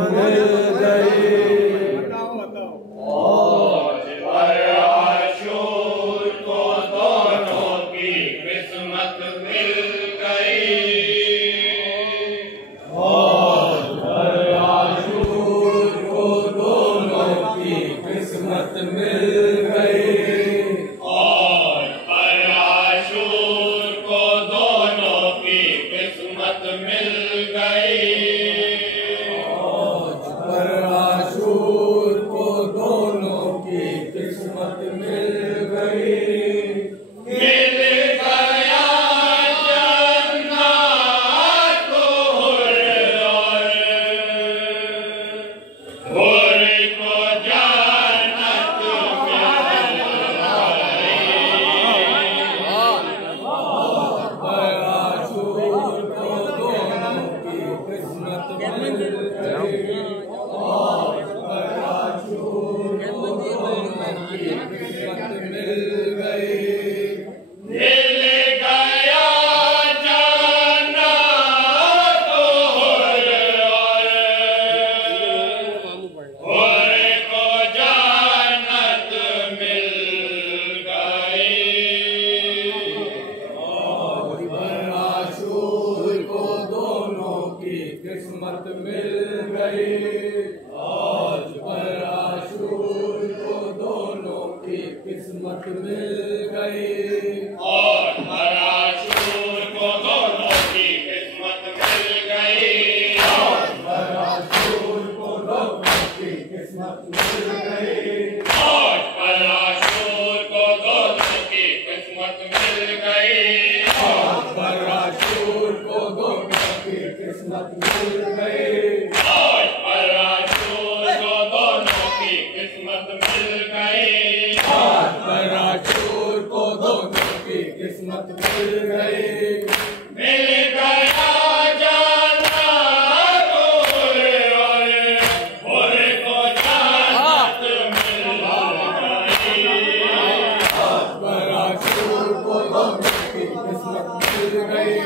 किस्मत मिल गई। आज पराशूर को दोनों की किस्मत मिल गई। और पराशूर को दोनों की किस्मत मिल गई। और पराशूर को दोनों की किस्मत मिल गई। और पराशूर को दोनों की किस्मत मिल गई। और पराशूर को दोनों की किस्मत मिल गई। और पराशूर को दोनों की किस्मत मिल गई। और पराशूर को दोनों की किस्मत मिल गई। मिल गया जाना तो और को जन्नत मिल गई। और पराशूर को दोनों की किस्मत मिल गई।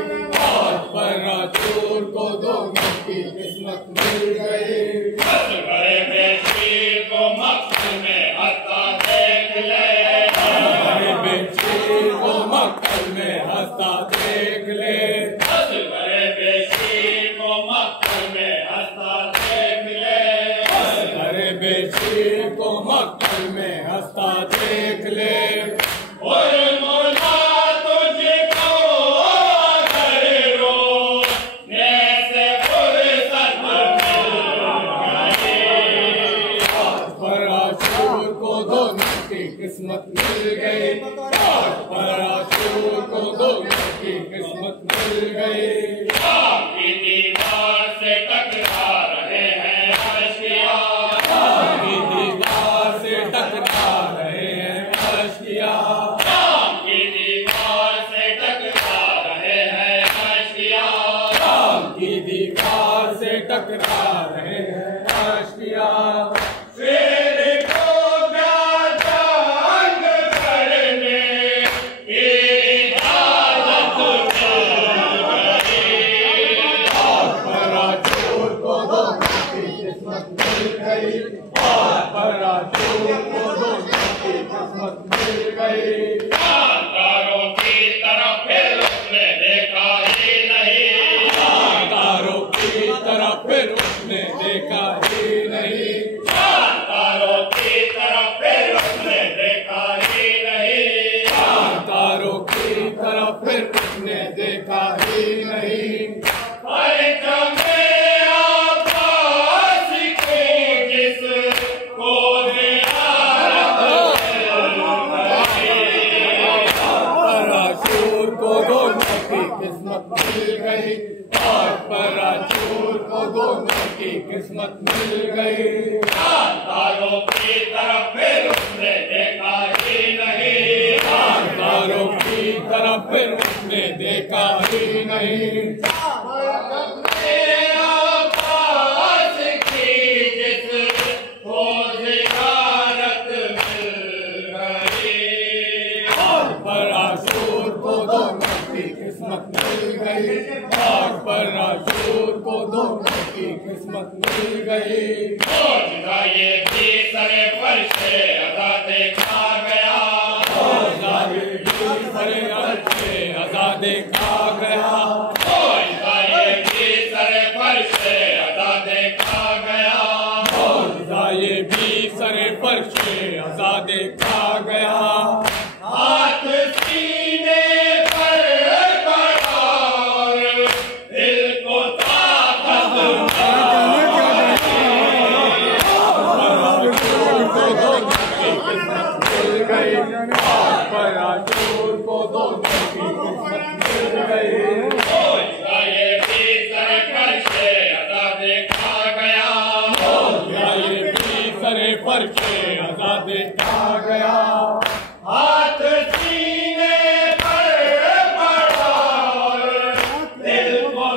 और पराशूर को दोनों की किस्मत मिल गई। असगर बेशीर को मक्सद में हंसता देख ले। असगर बेशीर को मक्सद में हंसता देख ले। असगर बेशीर को मक्सद में हंसता देख ले। असगर बेशीर को मक्सद में हंसता देख ले। और मौला तुझको अगर रोने से फुर्सत मिल गई। पराशूर को दोनों की किस्मत मिल गई। और पराशूर को दोनों की किस्मत मिल गई। आपकी दीवार से टकरा रहे हैं अरशिया। आपकी दीवार से टकरा रहे हैं अरशिया। आपकी दीवार से टकरा रहे हैं अरशिया। आपकी दीवार से टकरा रहे हैं अरशिया। शेर को जंग करने की इजाजत मिल गई। और पराशूर को दोनों की किस्मत मिल गई। और पराशूर को दोनों की किस्मत मिल गई। जानकारों की तरफ फिर उसने देखा ही नहीं। तारों की तरफ फिर उसने देखा ही नहीं। जानकारों की तरफ फिर उसने देखा ही नहीं। तारों की तरफ फिर उसने देखा ही नहीं। परचमे आकाश की जिसको ज़ियारत मिल गई। पराशूर को दोनों की किस्मत मिल गई। और पराशूर को दोनों की किस्मत मिल गई। तारों की तरफ फिर उसने देखा ही नहीं। तारों की तरफ फिर उसने देखा ही नहीं। आकाश की जिसको ज़ियारत मिल गई। और पराशूर को दोनों की किस्मत मिल गई। और पराशूर को दोनों की किस्मत मिल मिल गई। मौजूदा ये भी सरे फर्शे आजादे खा गया। मौजूदा ये भी सरे फर्शे आजादे खा गया। मौजूदा ये भी सरे फर्शे आजादे खा गया। मौजूदा ये भी सरे फर्शे आजादे खा गया। हाथ सीने पर पड़ा और दिल को ताकत मिल गई। पराचूर को दोनों की किस्मत मिल गई। मौजूदा ये भी सरे फर्शे आजादे खा गया। मौजूदा ये भी सरे फर्शे आजादे खा गया। हाथ सीने पर पड़ा और दिल को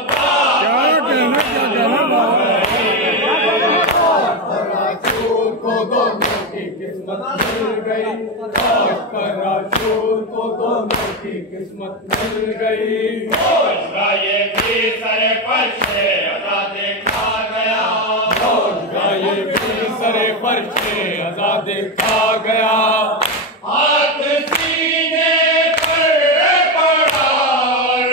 पराचूर को दोनों की किस्मत मिल गई। पराचूर को दोनों की किस्मत मिल गई। मौजूदा ये भी सरे फर्शे आजादे खा गया। मौजूदा ये भी सरे फर्शे आजादे खा गया। हाथ सीने पर पड़ा और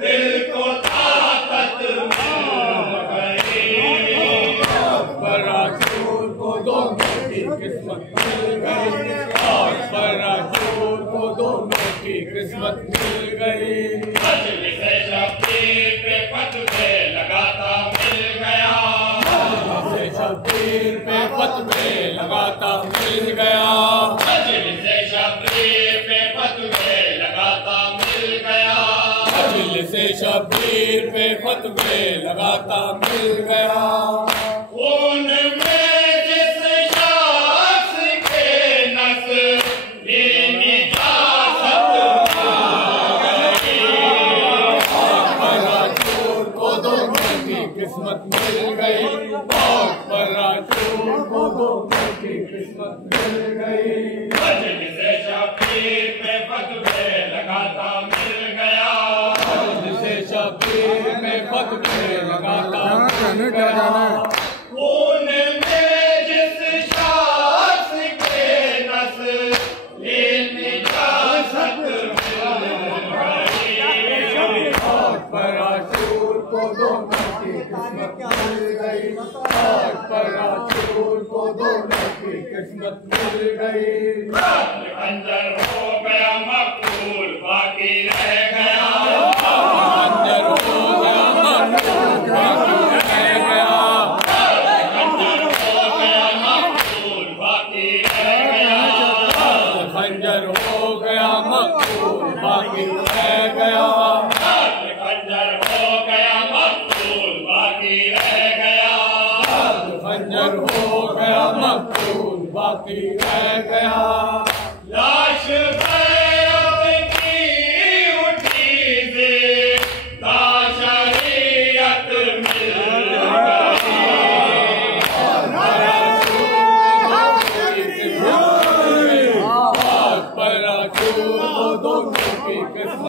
दिल को ताकत मिल गई। पराचूर को दोनों की किस्मत मिल गई। पराचूर को दोनों की किस्मत मिल गई। मजलिस शब्बीर पे फतवे लगाता मिल गया। शब्बीर पे फतवे लगाता मिल गया। मजलिस शब्बीर पे फतवे लगाता मिल गया। मजलिस शब्बीर पे फतवे लगाता मिल गया। खून में जिस शख्स के नस पराचूर को दोनों की किस्मत मिल गई। पराचूर को दोनों की किस्मत मिल गई। मजलिस शब्बीर पे फतवे लगाता मिल गया। मजलिस शब्बीर में फतवे लगाता मिल गया। खून में जिस शख्स के नस निजात पराचूर को दोनों की किस्मत मिल गई। पराचूर को दोनों की किस्मत मिल गई। अंदर हो गया मकबूल बाकी रह गया। अंदर हो गया मकबूल बाकी रह गया। अंदर हो गया मकबूल बाकी रह गया। खंजर हो गया मकबूल बाकी रह गया। खंजर हो गया मकबूल बाकी रह गया। खंजर हो गया मकबूल बाकी रह गया। लाश बैत की उठी से ताशरीयत मिल पराचूर को दोनों की किस्मत